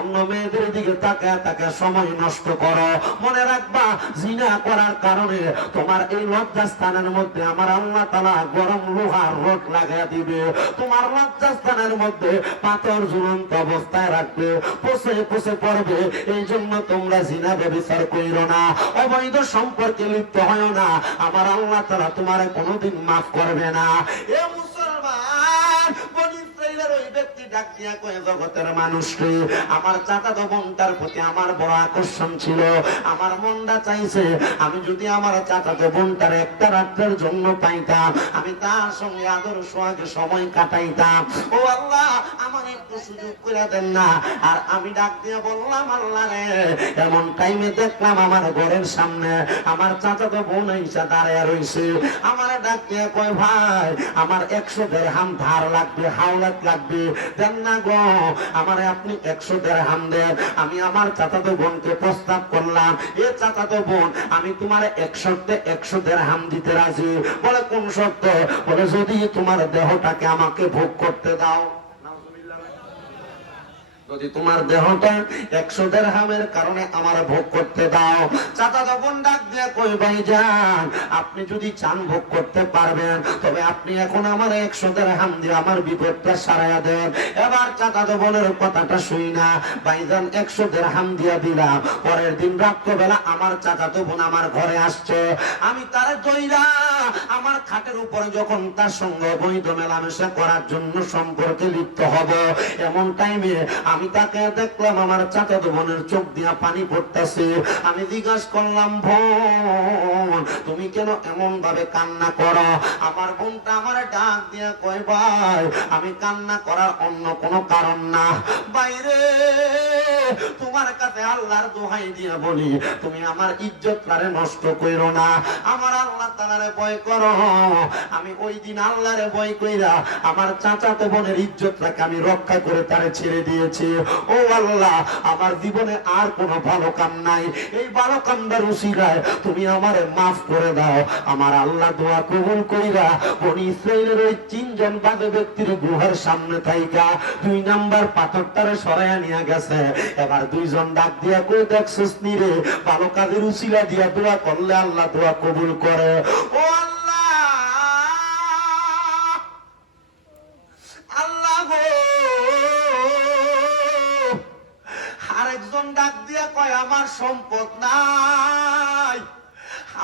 অন্য মেয়েদের দিকে তাকায় তাকায় সময় নষ্ট করো। মনে রাখবা জিনা করার কারণে তোমার এই লজ্জাস্থানের মধ্যে আমার আল্লাহ তাআলা গরম লোহার রড লাগায় দিবে। তোমার লজ্জাস্থানের মধ্যে পাথর ঝুলন্ত অবস্থায় রাখবে, পচে পচে পড়বে। এই জন্য তোমরা জিনা ব্যভিচার কইরো না, অবৈধ সম্পর্কে লিপ্ত হয় না। আমার আল্লাহ তাআলা তোমারে কোনোদিন মাফ করবে না। এ মুসলমান, বনি ইসরাইলের ওই ব্যক্তি ডাক দিয়া কয়, জগতের মানুষকে আমার চাচাতো বোনটার প্রতি আমার বড় আকর্ষণ ছিল। আমার মনটা চাইছে আমি যদি আমার চাচাতো বোনটার একটা রাত্রের জন্য পাইতাম, আমি তার সঙ্গে আদর সোহাগে সময় কাটাইতাম। ও আল্লাহ, আমার একটু সুযোগ করে দেন না। আর আমি ডাক দিয়ে বললাম, আল্লাহ রে, এমন টাইমে দেখলাম আমার ঘরের সামনে আমার চাচাতো বোন আইসা দাঁড়ায় রইছে। আমার ডাক দিয়ে কয়, ভাই আমার 100 দিরহাম ধার লাগবে, হাওলাত লাগবে, দেন না গো। আমারে আপনি 100 দিরহাম দেন। আমি আমার চাচাতো বোনকে প্রস্তাব করলাম, এ চাচাতো বোন, আমি তোমার 100 দিরহাম দিতে রাজি। বলে কোন শর্ত? বলে যদি তোমার দেহটাকে আমাকে ভোগ করতে দাও। যদি তোমার দেহটা 100 দিরহামের কারণে আমার ভোগ করতে দাও। চাচা তখন ডাক দিয়ে কই, ভাইজান আপনি যদি চান ভোগ করতে পারবেন, তবে আপনি এখন আমার 100 দিরহাম দিয়ে আমার বিপদটা সারাইয়া দেন। এবার চাচা বোনের কথাটা শুই না, ভাইজান 100 দিরহাম দিয়া দিলাম। পরের দিন রাত্রবেলা আমার চাচাতো বোন আমার ঘরে আসছে। আমি তার দইরা আমার খাটের উপরে যখন তার সঙ্গে বৈধ মেলামেশা করার জন্য সম্পর্কে লিপ্ত হব, এমন টাইমে আমি তাকে দেখলাম আমার চাচাতো বোনের চোখ দিয়া পানি পড়তেছে। আমি জিজ্ঞাসা করলাম, বোন তুমি কেন এমন ভাবে কান্না করো? আমার বোনটা আমার ডাক দিয়া কয়, ভাই আমি কান্না করার অন্য কোনো কারণ না। বাইরে তোমার কাছে আল্লাহর দোহাই দিয়া বলি, তুমি আমার ইজ্জতটারে নষ্ট কইরো না, আমার আল্লাহ তাআলারে ভয় করো। আমি ওই দিন আল্লাহরে ভয় কইরা আমার চাচাতো বোনের ইজ্জতটাকে আমি রক্ষা করে তারে ছেড়ে দিয়েছি। ও আল্লাহ, আমার জীবনে আর কোনো ভালো কাম নাই, এই ভালো কামটার উসিলায় তুমি আমারে মাফ করে দাও। আমার আল্লাহ দোয়া কবুল কইরা বনি ইসরাইলের ওই 3 জন বাদে ব্যক্তির গুহার সামনে থাইকা 2 নাম্বার পাথরটারে সরাইয়া নিয়ে গেছে। এবার 2 জন ডাক দিয়া কই, দেখছিস নি রে, ভালো কাজের উসিলা দিয়া দোয়া করলে আল্লাহ দোয়া কবুল করে। ও আল্লাহ, আল্লাহ গো। আরেকজন ডাক দিয়া কয়, আমার সম্পদ নাই,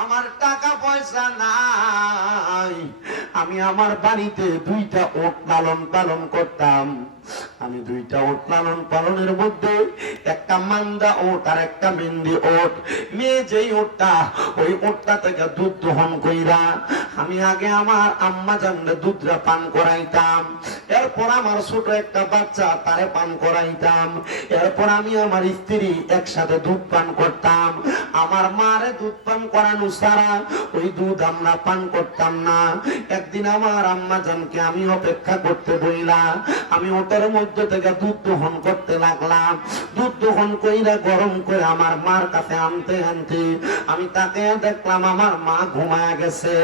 আমার টাকা পয়সা নাই, আমি আমার বাড়িতে 2টা ওট লালন পালন করতাম। আমি 2টা ওট লালন পালনের মধ্যে একটা মান্দা ওট আর একটা মেন্দি ওট। মেয়ে যেই ওটটা, ওই ওটটা থেকে দুধ দহন কইরা আমি আগে আমার আম্মা জানলে দুধটা পান করাইতাম। এরপর আমার ছোট একটা বাচ্চা তারে পান করাইতাম। এরপর আমি আমার স্ত্রী একসাথে দুধ পান করতাম। আমার মারে দুধ পান করানো ছাড়া ওই দুধ আমরা পান করতাম না। একদিন আমার আম্মা জানকে আমি অপেক্ষা করতে বইলাম। আমি ওটার মধ্যে থেকে দুধ দহন করতে লাগলাম। দুধ দহন কইরা গরম করে আমার মার কাছে আনতে আনতে আমি তাকে দেখলাম আমার মা ঘুমায় গেছে।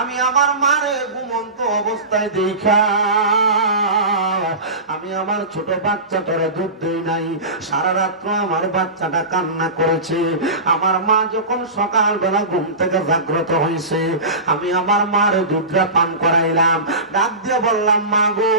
আমি আমার মারে ঘুমন্ত অবস্থায় দেখা আমি আমার ছোট বাচ্চাটারে দুধ দেই নাই। সারা রাত্র আমার বাচ্চাটা কান্না করেছে। আমার মা যখন সকালবেলা ঘুম থেকে জাগ্রত হয়েছে, আমি আমার মার দুধটা পান করাইলাম। ডাক দিয়ে বললাম, মা গো,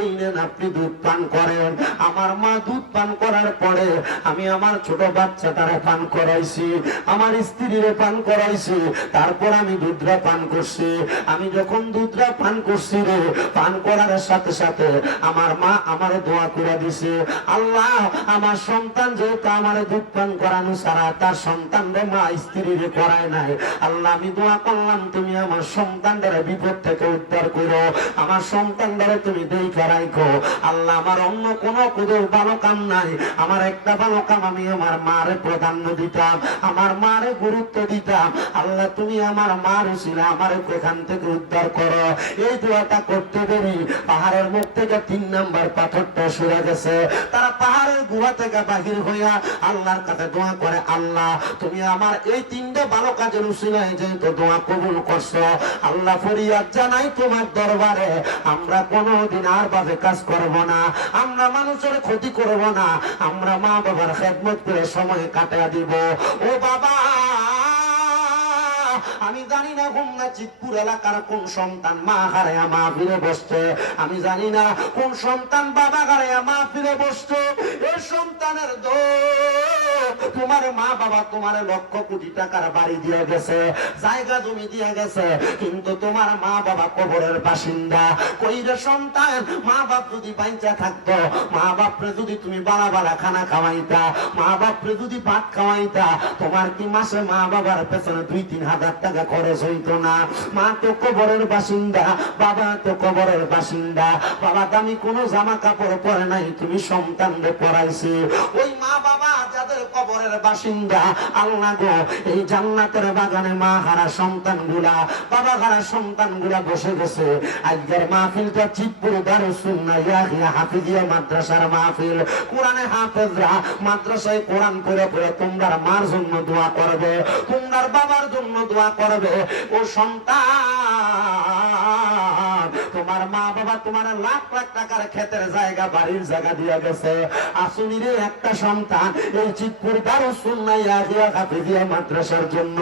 এই নেন আপনি দুধ পান করেন। আমার মা দুধ পান করার পরে আমি আমার ছোট বাচ্চাটারে পান করাইছি, আমার স্ত্রীরে পান করাইছি, তারপর আমি দুধটা পান করছি। আমি যখন দুধটা পান করছি রে, পান করার সাথে সাথে আমার মা আমারে দোয়া করে দিছে, আল্লাহ আমার সন্তান যেহেতু আমারে দুধ পান করানো ছাড়া তার সন্তানরে মা স্ত্রীরে করায় নাই, আল্লাহ আমি দোয়া করলাম তুমি আমার সন্তানদের বিপদ থেকে উদ্ধার করো, আমার সন্তানদের তুমি দেই করাইখো। আল্লাহ আমার অন্য কোনো কুদুর ভালো কাম নাই, আমার একটা ভালো কাম আমি আমার মারে প্রাধান্য দিতাম, আমার মারে গুরুত্ব দিতাম। আল্লাহ তুমি আমার মার উসিলা আমারে এখান থেকে উদ্ধার করো। এই দোয়াটা করতে দেরি পাহাড়ের মুখ থেকে 3 নাম্বার পাথরটা সরে গেছে। তারা পাহাড়ের গুহা থেকে বাহির হইয়া আল্লাহর কাছে দোয়া করে, আল্লাহ তুমি আমার এই 3টা ভালো কাজের উসিলায় যেহেতু দোয়া কবুল করছো, আল্লাহ ফরিয়াদ জানাই তোমার দরবারে, আমরা কোনোদিন আর বাজে কাজ করব না, আমরা মানুষের ক্ষতি করব না, আমরা মা বাবার খেদমত করে সময় কাটিয়ে দিব। ও বাবা, আমি জানি না হোমনা চিতপুর এলাকার কোন সন্তান মা হারায়া মা ফিরে বসছে, আমি জানি না কোন সন্তান বাবা হারায়া মা ফিরে বসছে। এই সন্তানের তোমার মা বাবা তোমার লক্ষ কোটি টাকার বাড়ি দিয়ে গেছে, জায়গা জমি দিয়ে গেছে, কিন্তু তোমার মা বাবা কবরের বাসিন্দা। কই রে সন্তান, মা বাপ যদি বাইচা থাকতো, মা বাপরে যদি তুমি বালা বালা খানা খাওয়াইতা, মা বাপরে যদি ভাত খাওয়াইতা, তোমার কি মাসে মা বাবার পেছনে 2-3 হাজার টাকা খরচ হইতো না? মা তো কবরের বাসিন্দা, বাবা তো কবরের বাসিন্দা। বাবা দামি কোনো জামা কাপড় পরে নাই, তুমি সন্তানরে পরাইছি। ওই মা বাবা যাদের কবরের বাসিন্দা, আল্লাহ গো এই জান্নাতের বাগানে মা হারা সন্তান গুলা, বাবা হারা সন্তান গুলা বসে গেছে। আজকের মাহফিলটা চিতপুর দারুস সুন্নাহ ইয়াহিয়া হাফিজিয়া মাদ্রাসার মাহফিল। কোরআনে হাফেজরা মাদ্রাসায় কোরআন পড়ে পড়ে তোমরা মার জন্য দোয়া করবে, তোমরার বাবার জন্য দোয়া করবে। ও সন্তান, তোমার মা বাবা তোমার লাখ লাখ টাকার ক্ষেতের জায়গা বাড়ির জায়গা দিয়ে গেছে, আসুনিরে একটা সন্তান এই চিতপুর দারুস সুন্নাহ ইয়াহিয়া হাফিজিয়া মাদ্রাসার জন্য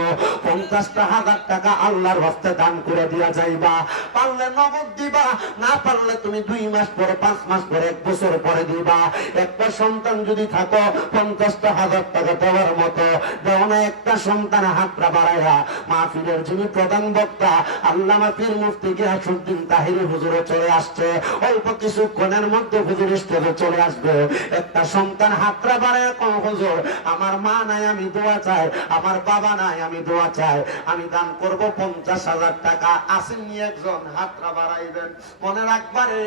50,000 টাকা আল্লাহর হস্তে দান করে দিয়া যাইবা। পারলে নগদ দিবা, না পারলে তুমি 2 মাস পরে, 5 মাস পরে, 1 বছর পরে দিবা। একটা সন্তান যদি থাকো 50,000 টাকা দেওয়ার মতো দেও না। একটা সন্তান হাতটা বাড়াইয়া মাহফিলের যিনি প্রধান বক্তা আল্লামা পীর মুফতি গিয়াসউদ্দিন তাহিরি হুজুরে চলে আসছে, অল্প কিছুক্ষণের মধ্যে হুজুর স্টেজে চলে আসবে। একটা সন্তান হাতটা বাড়াইয়া কোন হুজুর আমার মা নাই আমি দোয়া চাই, আমার বাবা নাই আমি দোয়া চাই, আমি দান করব 50,000 টাকা। আসেননি একজন হাতটা বাড়াইবেন। মনে রাখবারে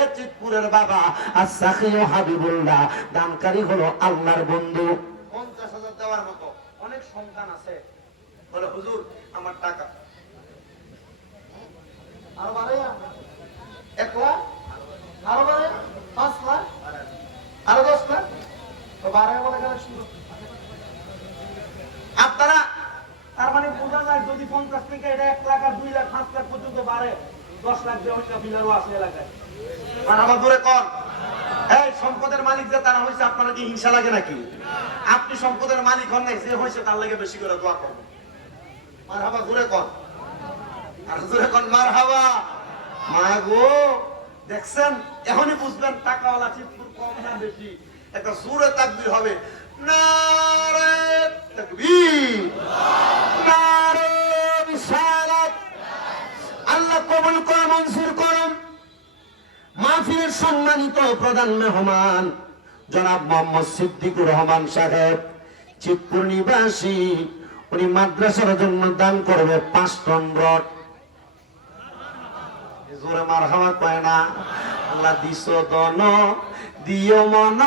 এ চিতপুরের বাবা আসাখিও হাবিবুল্লাহ দানকারী হলো আল্লাহর বন্ধু। 50,000 দেওয়ার মতো অনেক সন্তান আছে, বলে হুজুর আমার টাকা আরো বাড়ে, 1 লাখ আরো বাড়ে, 5 লাখ আরো 10 লাখ তো বাড়ে বলে গেলে শুরু। আপনারা তার মানে বোঝা যায় যদি 50 থেকে এটা 1 লাখ আর 2 লাখ 5 লাখ পর্যন্ত বাড়ে, 10 লাখ দেওয়া বিলারও আছে এলাকায়। আর আমার দূরে কোন এই সম্পদের মালিক যে তারা হয়েছে, আপনারা কি হিংসা লাগে নাকি? আপনি সম্পদের মালিক হন নাই, যে হয়েছে তার লাগে বেশি করে দোয়া করবেন। মারহাবা দূরে কোন, আর দূরে কোন মারহাবা। মা গো দেখছেন, এখনই বুঝবেন টাকাওয়ালা চিতপুর কম না বেশি। একটা জোরে তাকবীর হবে, নারে তাকবীর, নারে রিসালাত। আল্লাহ কবুল করে মঞ্জুর করুন। মাহফিলের সম্মানিত প্রধান মেহমান জনাব মোহাম্মদ সিদ্দিকুর রহমান সাহেব, চিতপুর নিবাসী, উনি মাদ্রাসার জন্য দান করবে 5 টন রড। জোরে মারহাবা কয় না? আল্লাহ দিছো দন দিও মন,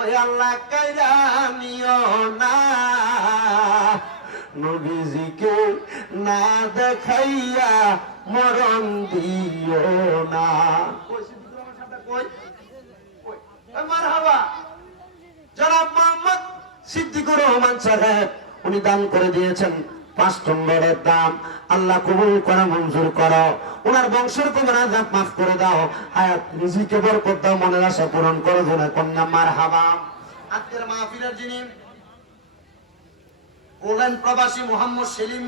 ওই আল্লাহ কাইরা নিও না, নবীজিকে না দেখাইয়া মরণ দিও না। মারহাবা। জনাব মোহাম্মদ সিদ্দিকুর রহমান সাহেব উনি দান করে দিয়েছেন 5 টন রডের দাম। আল্লাহ কবুল করে মঞ্জুর করো, ওনার বংশের কবর আযাব মাফ করে দাও, হায়াত রিজিকে বরকত দাও, মনের আশা পূরণ করো। জোরে কন্যা মারহাবা। আজকের মাহফিলের যিনি প্রবাসী মোহাম্মদ সেলিম